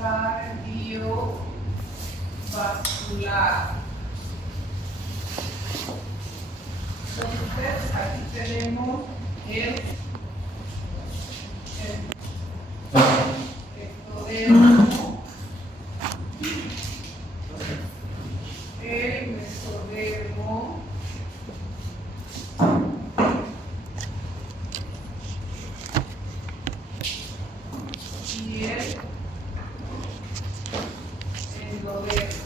cardiovascular. Entonces, aquí tenemos el ectodermo, el mesodermo, y el endodermo.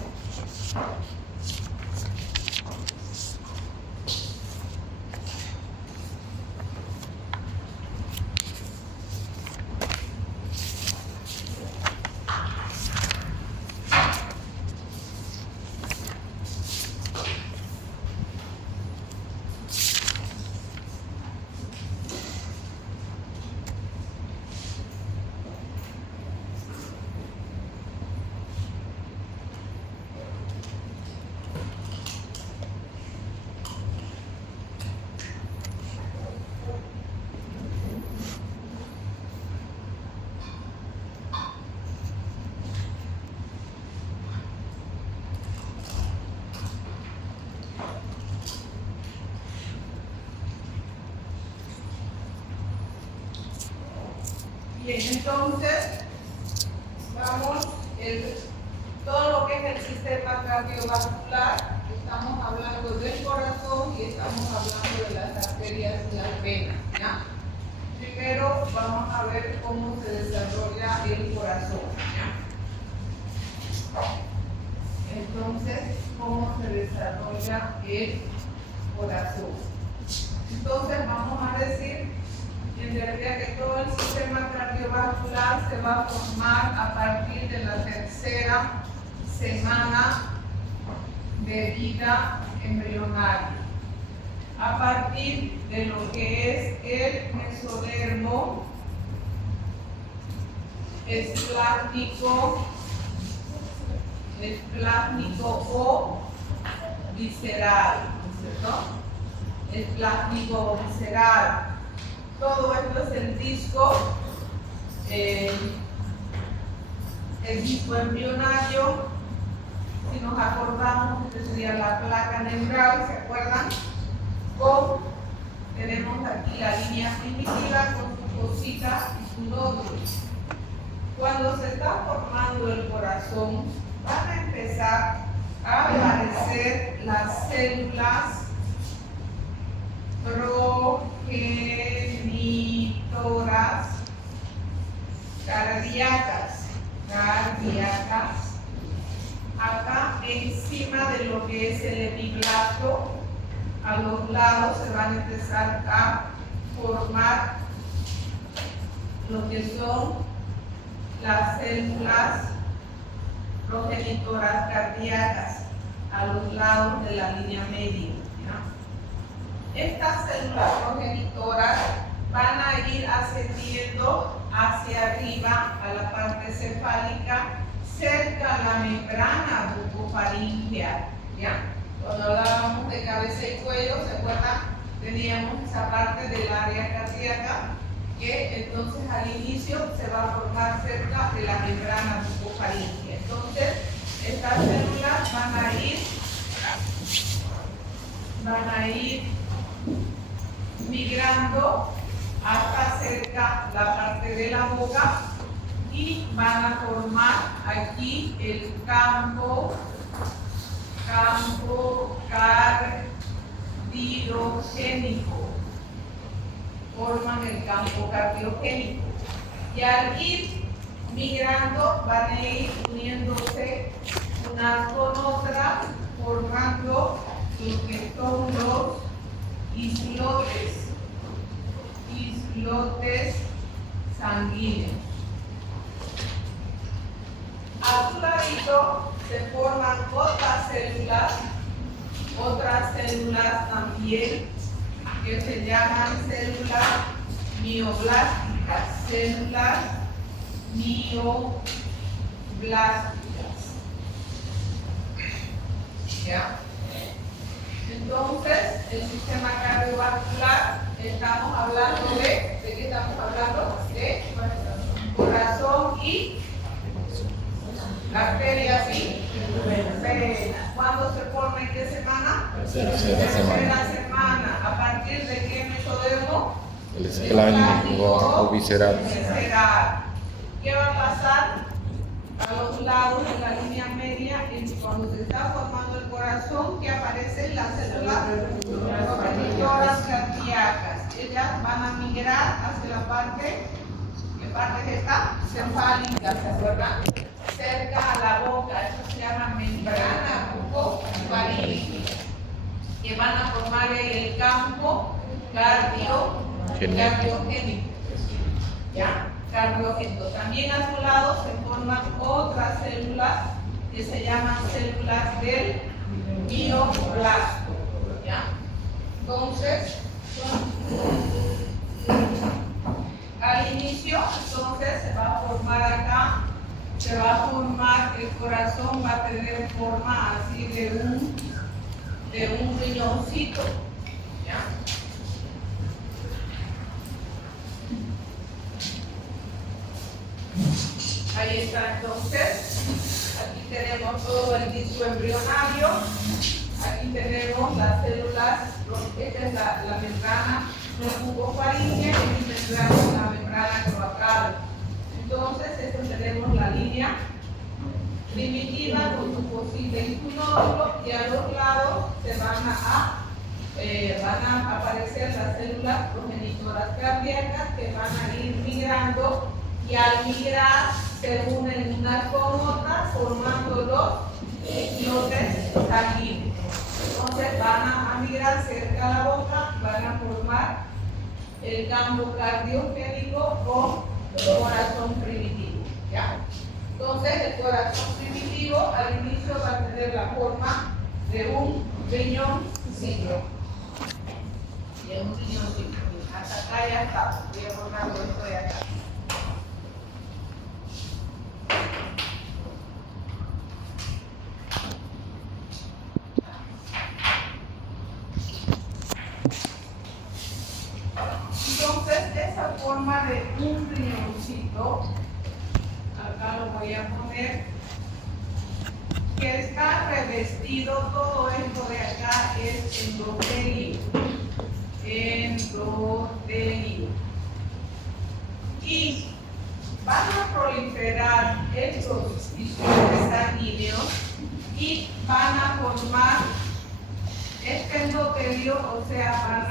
Bien, entonces vamos, todo lo que es el sistema cardiovascular, estamos hablando del corazón y estamos hablando de las arterias y las venas, ¿ya? Primero vamos a ver cómo se desarrolla el corazón, ¿ya? Entonces, ¿cómo se desarrolla el corazón? Entonces vamos a decir en realidad que todo el sistema cardiovascular se va a formar a partir de la tercera semana de vida embrionaria. A partir de lo que es el mesodermo esplásmico o visceral, ¿cierto? Esplásmico o visceral. Todo esto es el disco embrionario. Si nos acordamos, esta sería la placa neural, ¿se acuerdan? Tenemos aquí la línea primitiva con su cosita y su nódulo. Cuando se está formando el corazón, van a empezar a aparecer las células progenitoras cardíacas, acá encima de lo que es el epiblasto, a los lados se van a empezar a formar lo que son las células progenitoras cardíacas a los lados de la línea media. Estas células progenitoras van a ir ascendiendo hacia arriba a la parte cefálica, cerca a la membrana bucofaringea, ¿ya? Cuando hablábamos de cabeza y cuello, ¿se acuerdan? Teníamos esa parte del área cardíaca que entonces al inicio se va a formar cerca de la membrana bucofaringea. Entonces, estas células van a ir migrando hasta cerca la parte de la boca y van a formar aquí el campo cardiogénico. Forman el campo cardiogénico. Y al ir migrando van a ir uniéndose unas con otras, formando lo que son los islotes sanguíneos. A su ladito se forman otras células también que se llaman células mioblásticas, ¿ya? Entonces, el sistema cardiovascular, estamos hablando ¿de qué estamos hablando? De Tercera semana. ¿A partir de qué mesodermo? El esclánico visceral. ¿Qué va a pasar a los lados de la línea media? Cuando se está formando el corazón, que aparecen las células protectoras cardíacas. Ellas van a migrar hacia la parte, ¿qué parte es esta? Cefálica, ¿se acuerdan? Cerca a la boca, eso se llama membrana bucofaríngea, que van a formar el campo cardiogénico. ¿Ya? Cardiogénico. También a su lado se forman otras células que se llaman células del mioblasto. ¿Ya? Entonces, al inicio, entonces se va a formar acá, se va a formar, el corazón va a tener forma así de un riñoncito. ¿Ya? Ahí está, entonces, aquí tenemos todo el disco embrionario, aquí tenemos las células, esta es la membrana bucofaríngea y tendremos la membrana cloacal. Entonces, esto tenemos la línea primitiva con su fósil y su nódulo, y a los lados se van a aparecer las células progenitoras cardíacas que van a ir migrando, y al migrar se unen unas con otras formando los islotes sanguíneos. Entonces van a migrar cerca a la boca, van a formar el campo cardiogénico con corazón primitivo. ¿Ya? Entonces el corazón primitivo al inicio va a tener la forma de un riñoncito. Y un riñoncito. Hasta acá ya está. Voy a borrarlo esto de acá. Entonces, esa forma de un riñoncito, acá lo voy a poner, que está revestido, todo esto de acá es endotelio. Y van a proliferar estos islotes sanguíneos y van a formar este endotelio, o sea, van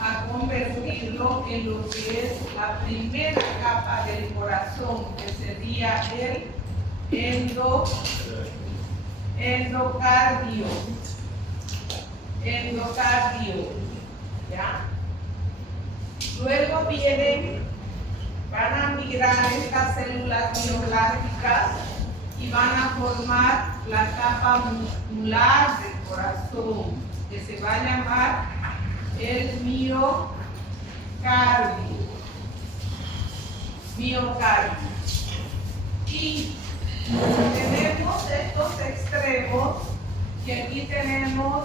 a convertirlo en lo que es la primera capa del corazón, que sería el endocardio. ¿Ya? Luego van a migrar estas células mioblásticas y van a formar la capa muscular del corazón, que se va a llamar el miocardio. Y tenemos estos extremos, y aquí tenemos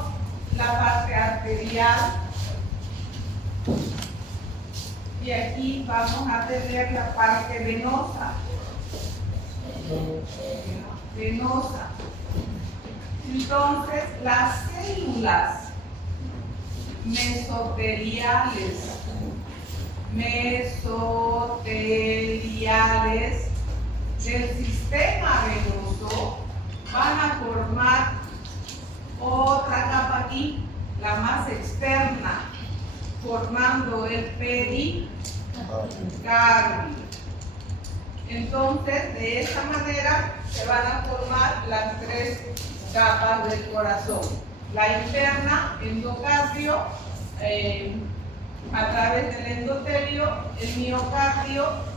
la parte arterial, y aquí vamos a tener la parte venosa. Entonces, las células mesoteliales del sistema venoso van a formar otra capa aquí, la más externa, formando el pericardio. Entonces, de esta manera se van a formar las tres capas del corazón. La interna, endocardio, a través del endotelio, el miocardio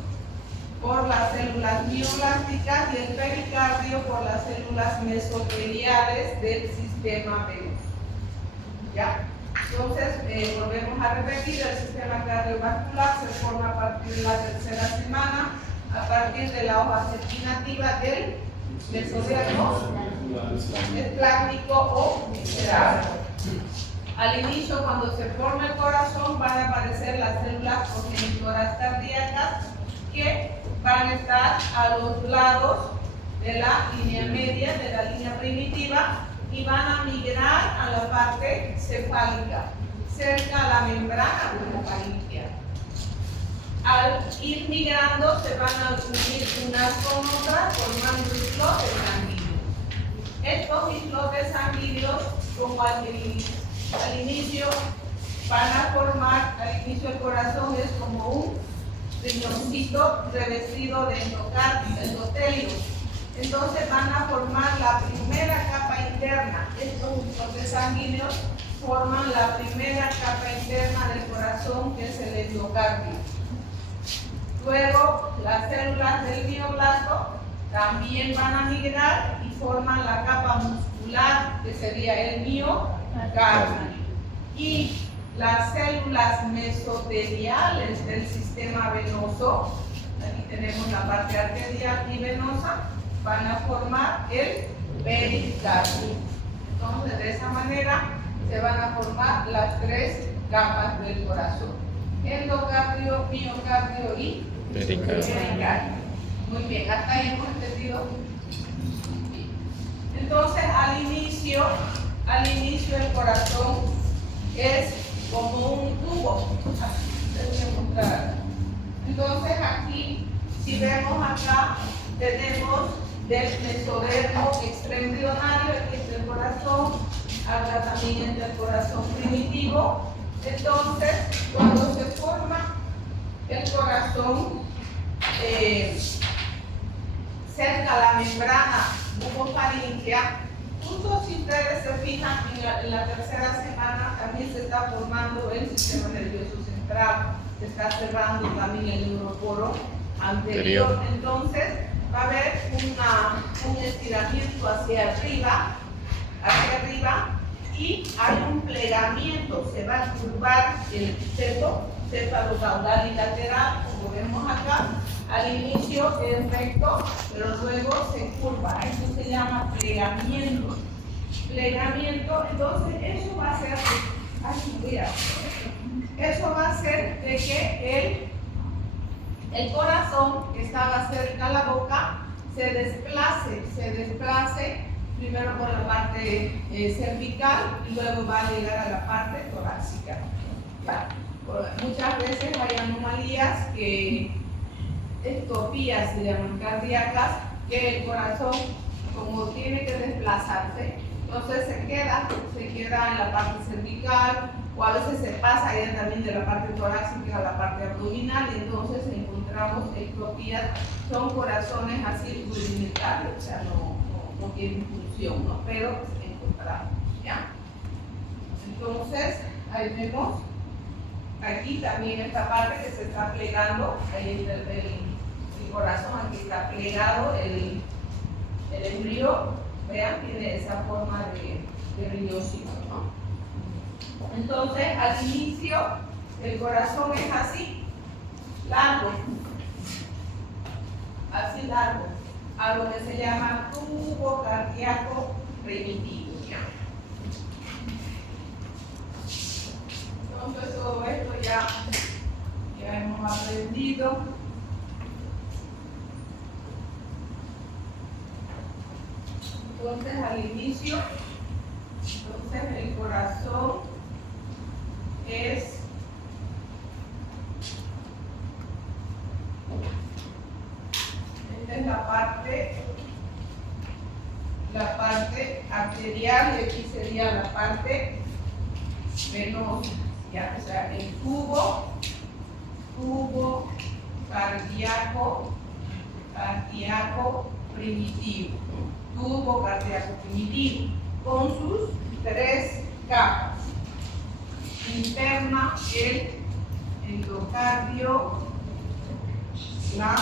por las células mioblásticas y el pericardio por las células mesoteliales del sistema venoso. ¿Ya? Entonces, volvemos a repetir, el sistema cardiovascular se forma a partir de la tercera semana, a partir de la hoja septinativa del mesodermo esplácnico o visceral. Al inicio, cuando se forma el corazón, van a aparecer las células progenitoras cardíacas que van a estar a los lados de la línea media, de la línea primitiva, y van a migrar a la parte cefálica, cerca a la membrana bucofaríngea. Al ir migrando se van a unir unas con otras formando islotes sanguíneos. Estos islotes sanguíneos, como al inicio, van a formar, al inicio del corazón es como un riñoncito revestido de endotelio. Entonces van a formar la primera capa interna. Estos islotes sanguíneos forman la primera capa interna del corazón, que es el endocardio. Luego, las células del mioblasto también van a migrar y forman la capa muscular, que sería el miocardio. Y las células mesoteliales del sistema venoso, aquí tenemos la parte arterial y venosa, van a formar el pericardio. Entonces, de esa manera se van a formar las tres capas del corazón: endocardio, miocardio y pericardio. Muy bien, hasta ahí hemos entendido. Entonces, al inicio el corazón es como un tubo. Les voy a mostrar. Entonces, aquí, si vemos acá, tenemos del mesodermo extraembrionario, aquí está el corazón, acá también está el corazón primitivo. Entonces, cuando se forma el corazón cerca a la membrana bucofaríngea, justo si ustedes se fijan, en la tercera semana también se está formando el sistema nervioso central, se está cerrando también el neuroporo anterior. Entonces, va a haber un estiramiento hacia arriba, y hay un plegamiento, se va a curvar el septo cefalocaudal y lateral, como vemos acá. Al inicio es recto, pero luego se curva. Eso se llama plegamiento. Entonces eso va a ser, eso va a hacer de que el corazón que estaba cerca a la boca se desplace primero por la parte cervical y luego va a llegar a la parte torácica. ¿Ya? Muchas veces hay anomalías, ectopías se llaman cardíacas, que el corazón, como tiene que desplazarse, entonces se queda en la parte cervical, o a veces se pasa ya también de la parte torácica a la parte abdominal, y entonces encontramos ectopías. Son corazones así rudimentarios, o sea, no tienen función, ¿no? Pero encontramos, ¿ya? Entonces, ahí vemos, aquí también esta parte que se está plegando, ahí el corazón, aquí está plegado el embrión, vean, tiene esa forma de riñoncito, ¿no? Entonces, al inicio, el corazón es así, largo, a lo que se llama tubo cardíaco primitivo, ¿ya? Entonces, todo esto ya hemos aprendido. Entonces, al inicio, el corazón es esta es la parte arterial, y aquí sería la parte venosa, ¿ya? O sea, el tubo cardíaco primitivo, tubo cardíaco primitivo, con sus tres capas. Interna, el endocardio, la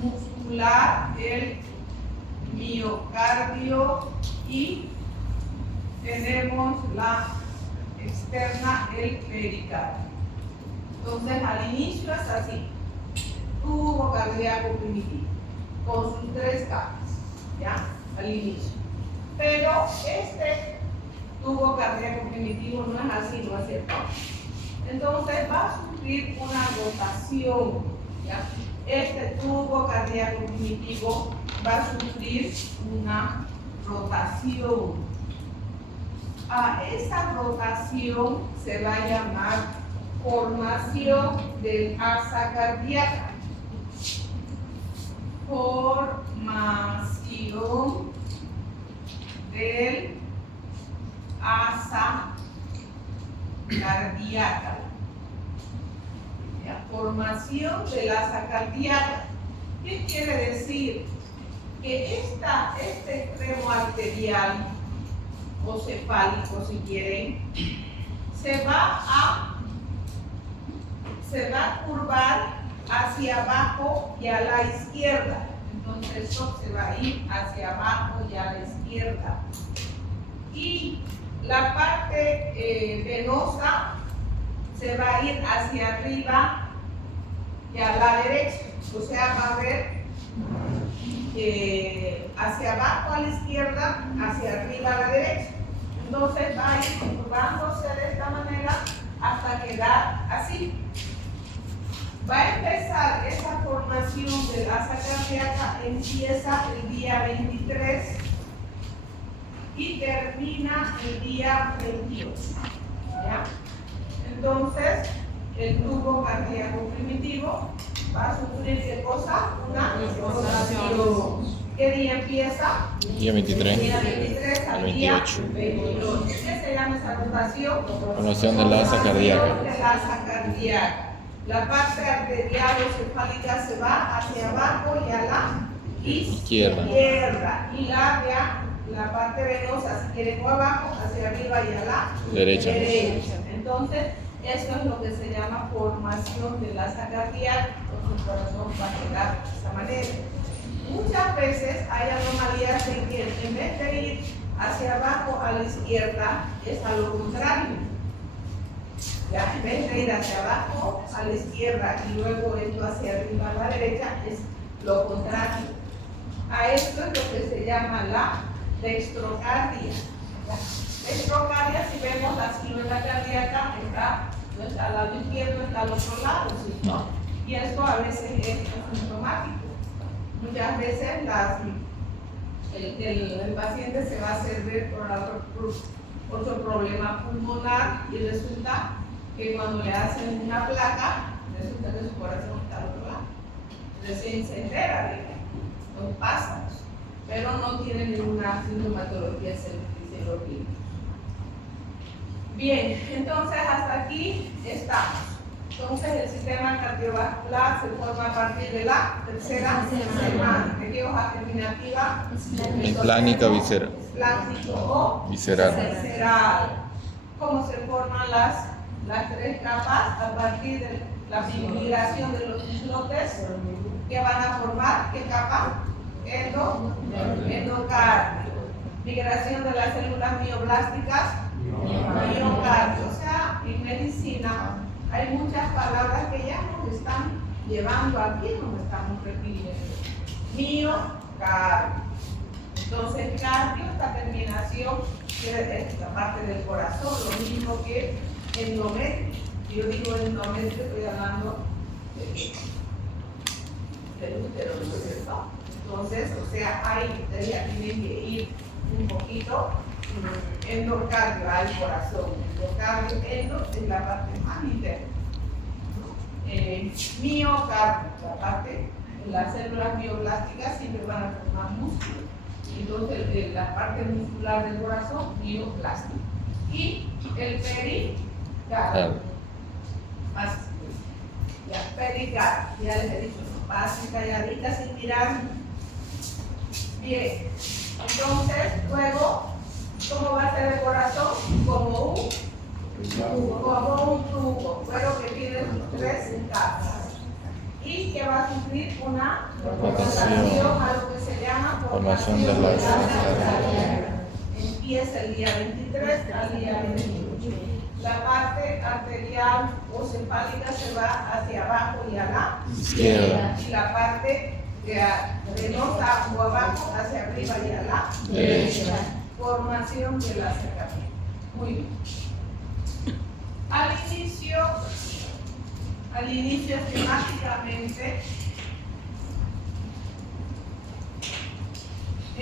muscular, el miocardio, y tenemos la externa, el pericardio. Entonces, al inicio es así: tubo cardíaco primitivo, con sus tres capas, ¿ya? Al inicio. Pero este tubo cardíaco primitivo no es así, ¿no es cierto? Entonces va a sufrir una rotación, ¿ya? Este tubo cardíaco primitivo va a sufrir una rotación. A esa rotación se va a llamar formación del asa cardíaca. Formación del asa cardíaca. La formación del asa cardíaca. ¿Qué quiere decir? Que este extremo arterial o cefálico, si quieren, se va a curvar hacia abajo y a la izquierda. Entonces esto se va a ir hacia abajo y a la izquierda. Y la parte venosa se va a ir hacia arriba y a la derecha. O sea, va a haber hacia abajo a la izquierda, hacia arriba a la derecha. Entonces va a ir curvándose de esta manera hasta quedar así. Va a empezar esa formación del asa cardíaca, empieza el día 23 y termina el día 28. ¿Ya? Entonces, el tubo cardíaco primitivo va a sufrir ¿qué cosa? Una rotación. ¿Qué día empieza? Día 23. Día 23 al día 28. 28. ¿Qué se llama esa rotación? Formación del asa cardíaca. Formación del asa cardíaca. La parte arterial o cefálica se va hacia abajo y a la izquierda. Y la parte venosa, si quieren, o abajo, hacia arriba y a la Derecha. Entonces, esto es lo que se llama formación del asa cardíaca, entonces el corazón va a quedar de esta manera. Muchas veces hay anomalías en que en vez de ir hacia abajo a la izquierda, es a lo contrario. Ya, en vez de ir hacia abajo a la izquierda y luego esto hacia arriba a la derecha, es lo contrario. A esto es lo que se llama la dextrocardia. Dextrocardia, si vemos la silueta cardíaca, no está al lado izquierdo, está al otro lado, ¿sí? No. Y esto a veces es asintomático. Muchas veces el paciente se va a hacer ver por su problema pulmonar y resulta que cuando le hacen una placa, resulta que su corazón está al otro lado. Recién se entera de que no pasa, pero no tiene ninguna sintomatología celular. Bien, entonces hasta aquí estamos. Entonces el sistema cardiovascular se forma a partir de la tercera semana. ¿De qué hoja terminativa? Esplánica visceral. Esplánico o Visceral. visceral. ¿Cómo se forman las tres capas? A partir de la migración de los islotes que van a formar, ¿qué capa? Endocardio. Migración de las células mioblásticas, miocardio. O sea, en medicina hay muchas palabras que ya nos están llevando aquí, nos estamos refiriendo. Miocardio. Entonces, cardio, esta terminación, es la parte del corazón, lo mismo que endometrio. Yo digo endometrio, estoy hablando del útero, ¿no es cierto? Entonces, o sea, ahí ustedes ya tienen que ir un poquito endocardio al corazón. Endocardio, endo es la parte más interna. Miocardio, la parte, las células mioblásticas siempre van a formar músculo. Entonces, la parte muscular del corazón, mioblástica. Y el pericardio. Más, ya, pericardio, ya les he dicho, no pasen calladitas sin mirar. Bien, entonces, luego, ¿cómo va a ser el corazón? Como un tubo, pero que tiene sus tres capas. Y que va a sufrir una rotación a lo que se llama Formación de la asa cardíaca. Empieza el día 23 al día 28. La parte arterial o cefálica se va hacia abajo y a la Izquierda. y la parte venosa o abajo hacia arriba y a la Derecha. Formación de la asa cardíaca. Muy bien. Al inicio esquemáticamente,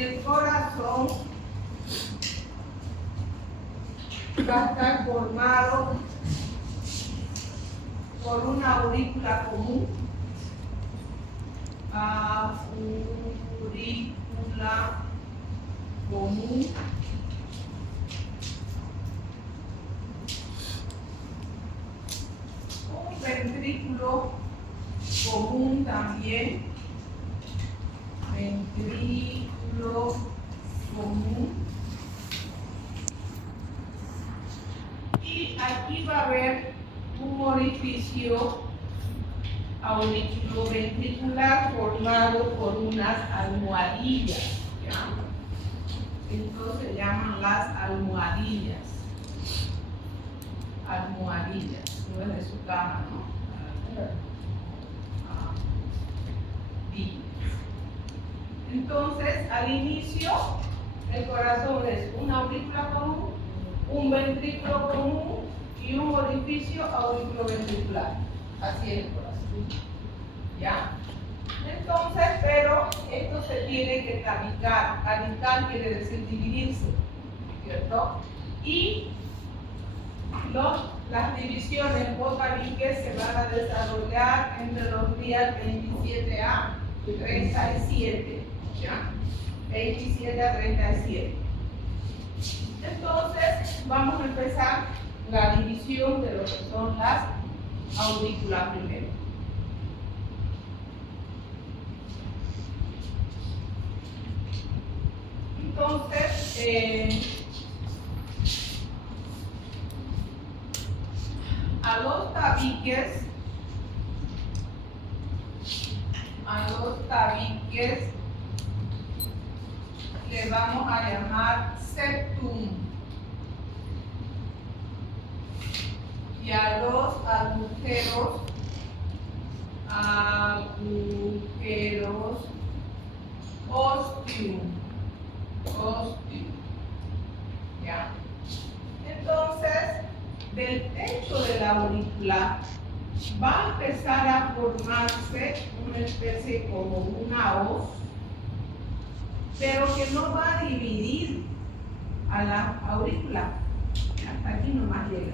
el corazón va a estar formado por una aurícula común. Aurícula común. Un ventrículo común también. Ventrículo común. Y aquí va a haber un orificio auriculoventricular formado por unas almohadillas, ¿ya? Entonces se llaman las almohadillas. Almohadillas, no es de su cama, ¿no? Entonces, al inicio, el corazón es una aurícula común, un ventrículo común y un orificio auriculoventricular. Así es el corazón. ¿Ya? Entonces, pero esto se tiene que tabicar. Tabicar quiere decir dividirse, ¿cierto? Y las divisiones o tabiques se van a desarrollar entre los días 27 a 37. ¿Ya? 27 a 37. Entonces, vamos a empezar la división de lo que son las aurículas primero. Entonces, a los tabiques le vamos a llamar septum. Y a los agujeros ostium. ¿Ya? Entonces, del techo de la aurícula va a empezar a formarse una especie como una hoz, pero que no va a dividir a la aurícula. Hasta aquí nomás llega.